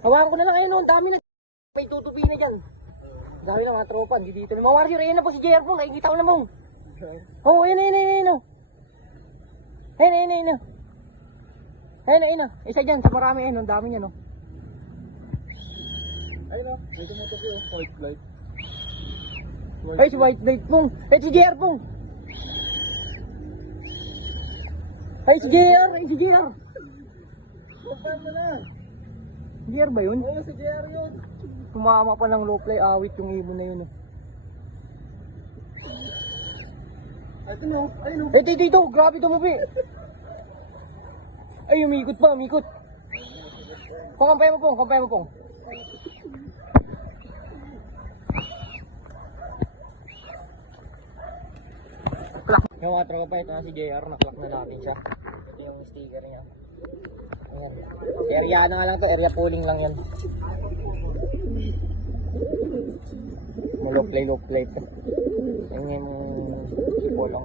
Hawakan ko na lang ayun, ang dami na. May tutupi na dyan. Dami na mga tropa, hindi dito na. Mga warrior, ayun na po si JR po, nakikita ko na mong. Oo, ayun. Ayun. Ayun. Isa dyan, sa marami ayun, ang dami niya no. Ayun o, may tumutupi o, white light. Ay, si White Light pong. Ay, si JR pong. Ay, si JR. Puntaan mo na. JR ba yun? Oo, si JR yun. Tumama pa ng low play, awit yung ibon na yun. Ito na, ayun o. Eh, dito, grabe tumupi. Ay, umikot pa. Kampay mo pong. Yung mga tropa, ito na si JR, naklak na natin siya. Ito yung sticker niya. Ayan. Area na nga lang to, area pooling lang yan. Low play to. Yan yung sipol lang.